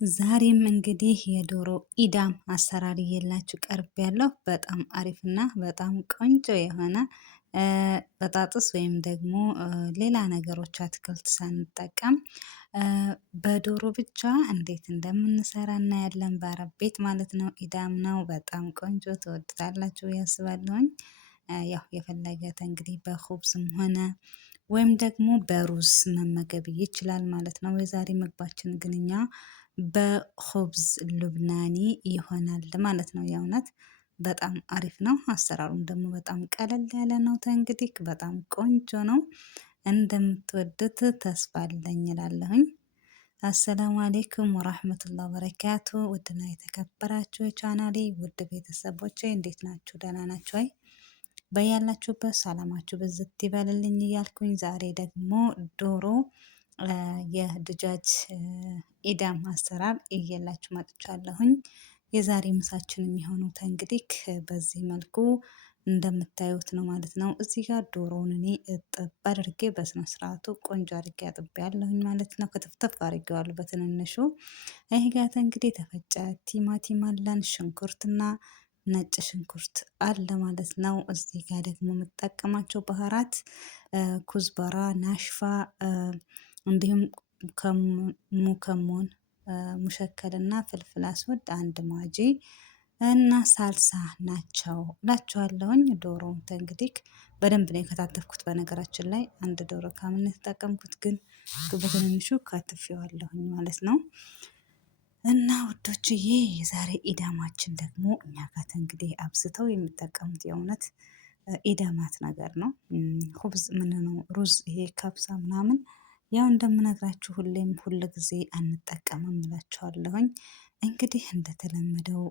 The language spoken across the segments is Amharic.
ዛሬም እንግዲህ የዶሮ ኢዳም አሰራር እየላችሁ ቀርብ ያለው በጣም አሪፍና በጣም ቆንጆ የሆነ በጣጥስ ወይም ደግሞ ሌላ ነገሮች አትክልት ሳንጠቀም በዶሮ ብቻ እንዴት እንደምንሰራ እናያለን። በአረብ ቤት ማለት ነው። ኢዳም ነው። በጣም ቆንጆ ትወዱታላችሁ ያስባለሁኝ። ያው የፈለገት እንግዲህ በኹብዝም ሆነ ወይም ደግሞ በሩዝ መመገብ ይችላል ማለት ነው። የዛሬ ምግባችን ግን እኛ በኹብዝ ሉብናኒ ይሆናል ማለት ነው። የእውነት በጣም አሪፍ ነው። አሰራሩም ደግሞ በጣም ቀለል ያለ ነው። እንግዲህ በጣም ቆንጆ ነው። እንደምትወዱት ተስፋ አለኝ እላለሁኝ። አሰላሙ አሌይኩም ወራህመቱላሂ ወበረካቱ። ውድና የተከበራችሁ የቻናሌ ውድ ቤተሰቦቼ እንዴት ናችሁ? ደህና ናችሁ ወይ? በያላችሁበት ሰላማችሁ ብዝት ይበልልኝ እያልኩኝ ዛሬ ደግሞ ዶሮ የድጃጅ ኢዳም አሰራር እየላችሁ መጥቻለሁኝ። የዛሬ ምሳችን የሚሆኑት እንግዲህ በዚህ መልኩ እንደምታዩት ነው ማለት ነው። እዚህ ጋር ዶሮውን እኔ እጥብ አድርጌ በስነ ስርዓቱ ቆንጆ አድርጌ አጥቤያለሁኝ ማለት ነው። ክትፍትፍ አድርጌዋለሁ በትንንሹ። ይሄ ጋር እንግዲህ የተፈጨ ቲማቲም አለን፣ ሽንኩርትና ነጭ ሽንኩርት አለ ማለት ነው። እዚህ ጋር ደግሞ የምጠቀማቸው ባህራት ኩዝበራ፣ ናሽፋ እንዲሁም ሙከሞን ሙሸከልና ፍልፍል አስወድ አንድ ማጂ እና ሳልሳ ናቸው እላቸዋለሁኝ። ዶሮውን እንግዲህ በደንብ ነው የከታተፍኩት። በነገራችን ላይ አንድ ዶሮ ካምን የተጠቀምኩት ግን በትንንሹ ካትፌዋለሁኝ ማለት ነው። እና ውዶችዬ የዛሬ ኢዳማችን ደግሞ እኛ ጋር እንግዲህ አብዝተው የሚጠቀሙት የእውነት ኢዳማት ነገር ነው። ኹብዝ ምን ነው ሩዝ፣ ይሄ ካብሳ ምናምን ያው እንደምነግራችሁ ሁሌም ሁል ጊዜ አንጠቀምም እላችኋለሁኝ። እንግዲህ እንደተለመደው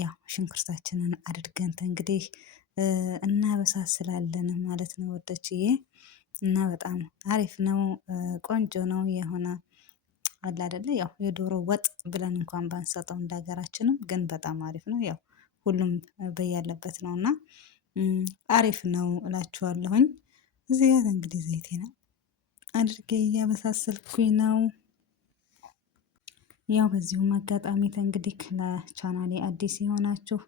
ያው ሽንኩርታችንን አድርገን እንግዲህ እናበሳስላለን ማለት ነው ወዶችዬ። እና በጣም አሪፍ ነው፣ ቆንጆ ነው የሆነ አለ አይደለ? ያው የዶሮ ወጥ ብለን እንኳን ባንሰጠው እንደ ሀገራችንም ግን በጣም አሪፍ ነው። ያው ሁሉም በያለበት ነው እና አሪፍ ነው እላችኋለሁኝ። እዚህ ጋር እንግዲህ ዘይቴን አድርጌ እያበሳሰልኩኝ ነው። ያው በዚሁም አጋጣሚ እንግዲህ ለቻናሌ አዲስ የሆናችሁ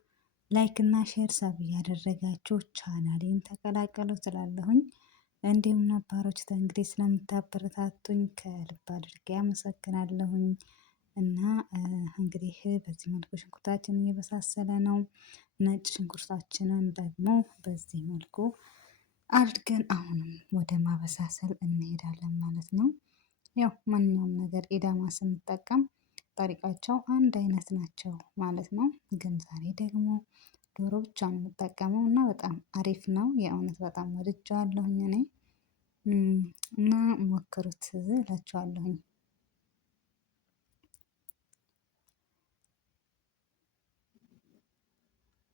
ላይክ እና ሼር ሰብ እያደረጋችሁ ቻናሌን ተቀላቀሉ ትላለሁኝ። እንዲሁም ነባሮች እንግዲህ ስለምታበረታቱኝ ከልብ አድርጌ አመሰግናለሁኝ። እና እንግዲህ በዚህ መልኩ ሽንኩርታችንን እየበሳሰለ ነው። ነጭ ሽንኩርታችንን ደግሞ በዚህ መልኩ አድርገን አሁንም ወደ ማበሳሰል እንሄዳለን ማለት ነው። ያው ማንኛውም ነገር ኢዳማ ስንጠቀም ጠሪቃቸው አንድ አይነት ናቸው ማለት ነው። ግን ዛሬ ደግሞ ዶሮ ብቻ ነው የምጠቀመው እና በጣም አሪፍ ነው። የእውነት በጣም ወድጄዋለሁኝ እኔ እና ሞክሩት እላችኋለሁኝ።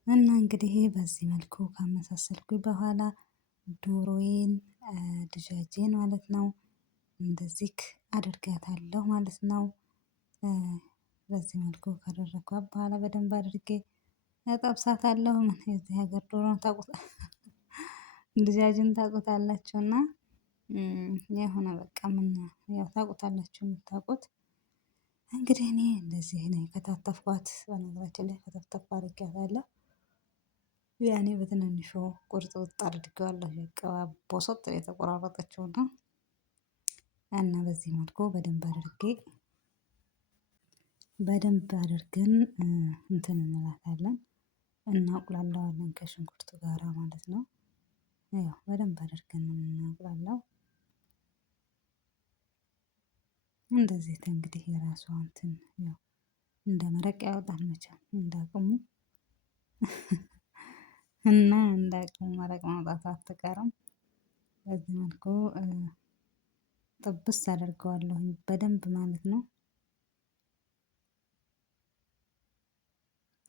እና እንግዲህ በዚህ መልኩ ካመሳሰልኩኝ በኋላ ዶሮዬን ድጃጄን ማለት ነው እንደዚህ አድርጋታለሁ ማለት ነው። በዚህ መልኩ ካደረኳት በኋላ በደንብ አድርጌ እጠብሳታለሁ። ምን የዚህ ሀገር ዶሮ ታውቁት ድጃጅን ታውቁታላችሁና የሆነ በቃ ምን ያው ታውቁታላችሁ የምታውቁት እንግዲህ እኔ እንደዚህ ነው የከታተፍኳት። በነገራችን ላይ ከተፍተፍ አድርጌያታለሁ። ያኔ በትንንሹ ቁርጥ ውጥ አድርጌዋለሁ። ቦሶጥ የተቆራረጠችው ነው እና በዚህ መልኩ በደንብ አድርገን እንትን እንላታለን፣ እናቁላለዋለን ከሽንኩርቱ ጋራ ማለት ነው። ያው በደንብ አድርገን እናቁላላው። እንደዚህ እንግዲህ የራሷ እንትን ያው እንደ መረቅ ያወጣል መቼም እንዳቅሙ እና እንዳቅሙ መረቅ ማውጣት አትቀርም። በዚህ መልኩ ጥብስ አደርገዋለሁኝ በደንብ ማለት ነው።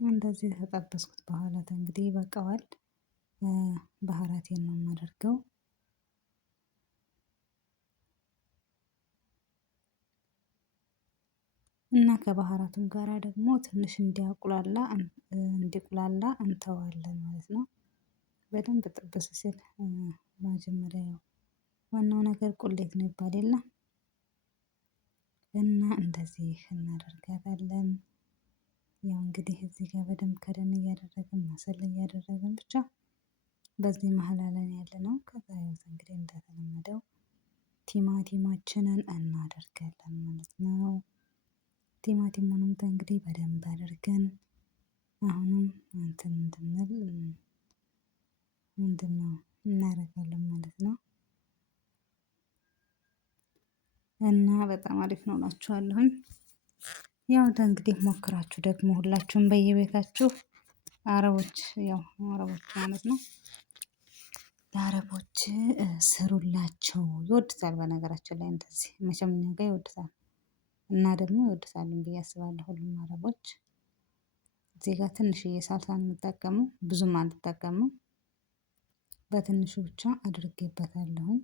እንደዚህ ከጠበስኩት በኋላ እንግዲህ ይበቃዋል። ባህራቴን ነው የማደርገው። እና ከባህራቱም ጋራ ደግሞ ትንሽ እንዲቁላላ እንተዋለን ማለት ነው። በደንብ ጥብስ ሲል መጀመሪያ ያው ዋናው ነገር ቁሌት ነው ይባል የለ እና እንደዚህ እናደርጋታለን። ያው እንግዲህ እዚህ ጋር በደንብ ከደን እያደረግን ማሰል እያደረግን ብቻ በዚህ መሀል አለን ያለ ነው። ከዛ ያው እንግዲህ እንደተለመደው ቲማቲማችንን እናደርጋለን ማለት ነው። ቲማቲሙንም እንግዲህ በደንብ አድርገን አሁንም እንትን እንድንል ምንድነው እናደርጋለን ማለት ነው። እና በጣም አሪፍ ነው እላችኋለሁኝ። ያው እንግዲህ ሞክራችሁ ደግሞ ሁላችሁም በየቤታችሁ አረቦች ያው አረቦች ማለት ነው ለአረቦች ስሩላቸው ይወዱታል። በነገራችን ላይ እንደዚህ መቼም እኛ ጋር ይወዱታል እና ደግሞ ይወዱታል ብዬ አስባለሁ ሁሉም አረቦች። እዚህ ጋር ትንሽዬ ሳልሳ ነው የምጠቀመው ብዙም አልጠቀምም በትንሹ ብቻ አድርጌበታለሁኝ።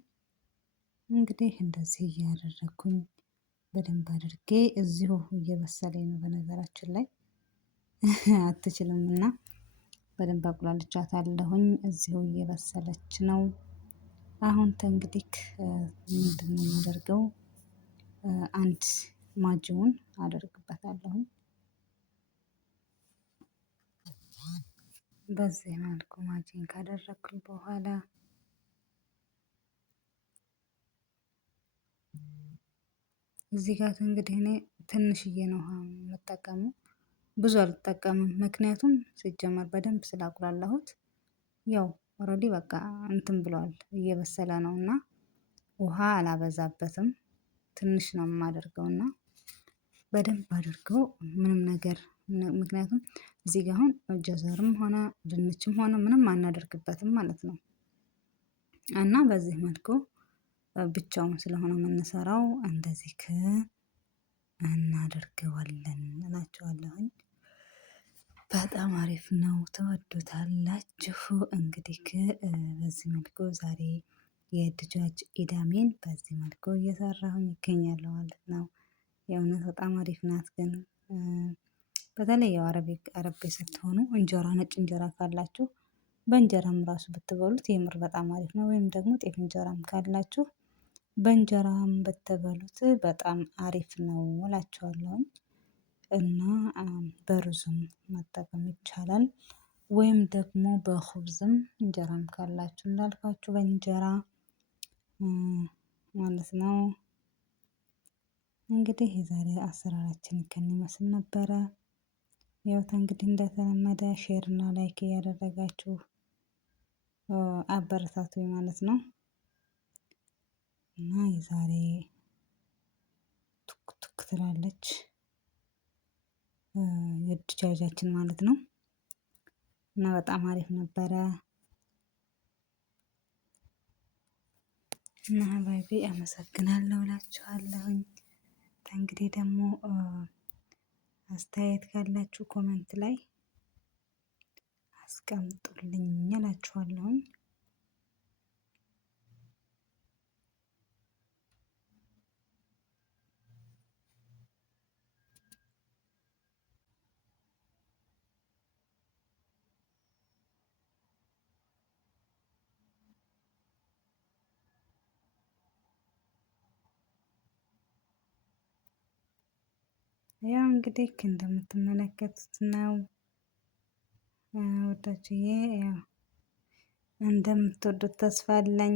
እንግዲህ እንደዚህ እያደረኩኝ በደንብ አድርጌ እዚሁ እየበሰለኝ ነው በነገራችን ላይ አትችልምና በደንብ አቁላልቻታለሁኝ እዚሁ እየበሰለች ነው። አሁን እንግዲህ ምንድነው የማደርገው? አንድ ማጂውን አደርግበታለሁኝ። በዚህ መልኩ ማጂን ካደረኩኝ በኋላ እዚህ ጋር እንግዲህ እኔ ትንሽዬ ነው ውሃ የምጠቀመው ብዙ አልጠቀምም። ምክንያቱም ሲጀመር በደንብ ስላቁላላሁት ያው ኦሬዲ በቃ እንትን ብሏል እየበሰለ ነው እና ውሃ አላበዛበትም። ትንሽ ነው የማደርገው እና በደንብ አድርገው ምንም ነገር ምክንያቱም እዚህ ጋር አሁን ጀዘርም ሆነ ድንችም ሆነ ምንም አናደርግበትም ማለት ነው። እና በዚህ መልኩ ብቻውን ስለሆነ የምንሰራው እንደዚህ እናደርገዋለን እላችኋለሁኝ። በጣም አሪፍ ነው ትወዱታላችሁ። እንግዲህ በዚህ መልኩ ዛሬ የድጃጅ ኢዳሜን በዚህ መልኩ እየሰራሁኝ እገኛለሁ ማለት ነው። የእውነት በጣም አሪፍ ናት። ግን በተለይ ያው አረብ ቤት ስትሆኑ እንጀራ ነጭ እንጀራ ካላችሁ በእንጀራም ራሱ ብትበሉት የምር በጣም አሪፍ ነው። ወይም ደግሞ ጤፍ እንጀራም ካላችሁ በእንጀራም ብትበሉት በጣም አሪፍ ነው እላችኋለሁኝ። እና በሩዝም መጠቀም ይቻላል። ወይም ደግሞ በኹብዝም እንጀራም ካላችሁ እንዳልኳችሁ በእንጀራ ማለት ነው። እንግዲህ የዛሬ አሰራራችን ይህን ይመስል ነበረ። ያው እንግዲህ እንደተለመደ ሼር እና ላይክ እያደረጋችሁ አበረታቱኝ ማለት ነው። እና የዛሬ ቱክ ቱክ ትላለች የድጃጃችን ማለት ነው። እና በጣም አሪፍ ነበረ። እና ሀባይቢ አመሰግናለሁ እላችኋለሁኝ። እንግዲህ ደግሞ አስተያየት ካላችሁ ኮመንት ላይ አስቀምጡልኝ እላችኋለሁኝ። ያው እንግዲህ እንደምትመለከቱት ነው ወዳችዬ ያው እንደምትወዱት ተስፋ አለኝ።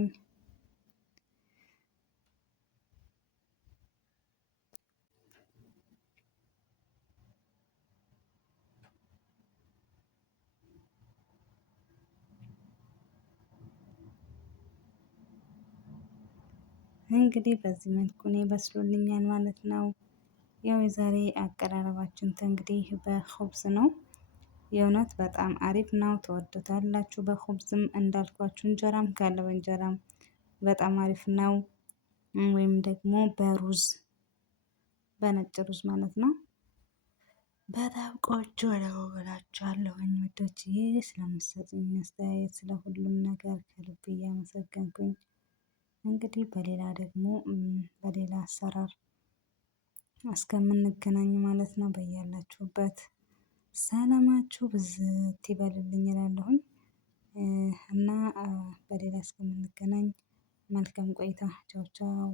እንግዲህ በዚህ መልኩ እኔ በስሎልኛል ማለት ነው። ያው የዛሬ አቀራረባችን እንግዲህ በኹብዝ ነው። የእውነት በጣም አሪፍ ነው ትወዱታላችሁ። በኹብዝም እንዳልኳችሁ እንጀራም ካለ በእንጀራም በጣም አሪፍ ነው። ወይም ደግሞ በሩዝ በነጭ ሩዝ ማለት ነው። በጣም ቆንጆ ነው እላችኋለሁኝ ውዶችዬ። ስለምትሰጡኝ አስተያየት ስለ ሁሉም ነገር ከልብ እያመሰገንኩኝ እንግዲህ በሌላ ደግሞ በሌላ አሰራር እስከምንገናኝ ማለት ነው በያላችሁበት ሰላማችሁ ብዝት ይበልልኝ እላለሁኝ። እና በሌላ እስከምንገናኝ መልካም ቆይታ። ቻው ቻው።